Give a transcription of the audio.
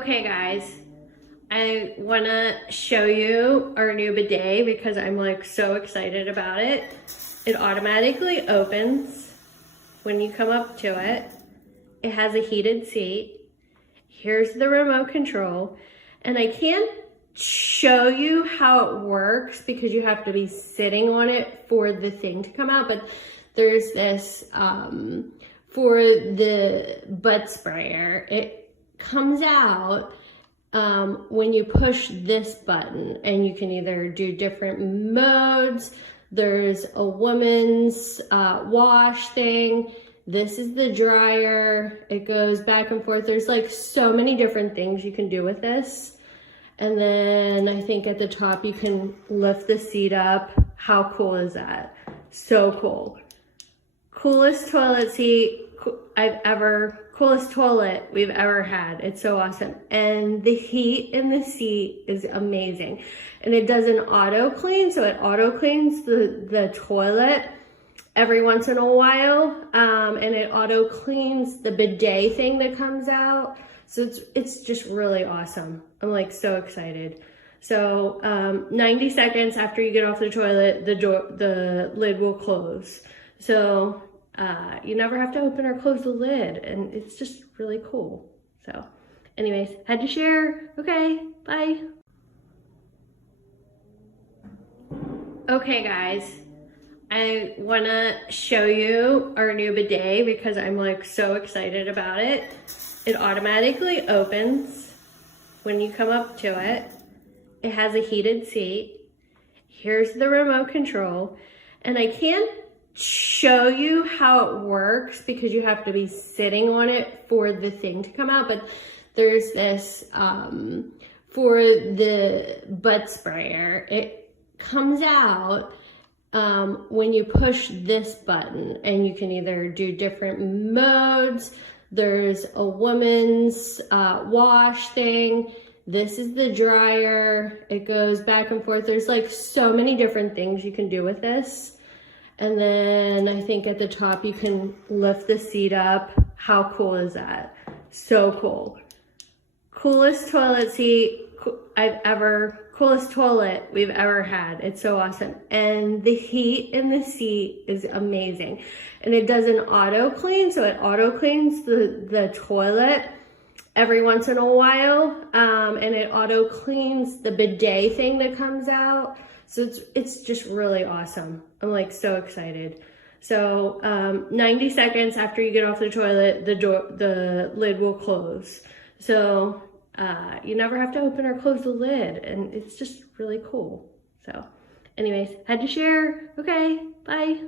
Okay guys, I want to show you our new bidet because I'm like so excited about it. It automatically opens when you come up to it. It has a heated seat. Here's the remote control. And I can't show you how it works because you have to be sitting on it for the thing to come out. But there's this, for the butt sprayer, it comes out when you push this button, and you can either do different modes. There's a woman's wash thing. This is the dryer. It goes back and forth. There's like so many different things you can do with this. And then I think at the top you can lift the seat up. How cool is that? So cool. Coolest toilet seat coolest toilet we've ever had. It's so awesome. And the heat in the seat is amazing. And it does an auto clean, so it auto cleans the toilet every once in a while. And it auto cleans the bidet thing that comes out. So it's just really awesome. I'm like so excited. So 90 seconds after you get off the toilet, the lid will close. So you never have to open or close the lid, and it's just really cool. So anyways, had to share. Okay, bye. Okay guys, I want to show you our new bidet because I'm like so excited about it. It automatically opens when you come up to it. It has a heated seat. Here's the remote control. And I can't show you how it works because you have to be sitting on it for the thing to come out. But there's this, for the butt sprayer, it comes out when you push this button, and you can either do different modes. There's a woman's wash thing. This is the dryer. It goes back and forth. There's like so many different things you can do with this. And then I think at the top you can lift the seat up. How cool is that? So cool. Coolest toilet seat coolest toilet we've ever had. It's so awesome. And the heat in the seat is amazing. And it does an auto clean, so it auto cleans the toilet every once in a while. And it auto cleans the bidet thing that comes out. So it's just really awesome. I'm like so excited. So 90 seconds after you get off the toilet, the lid will close. So you never have to open or close the lid, and it's just really cool. So anyways, had to share. Okay, bye.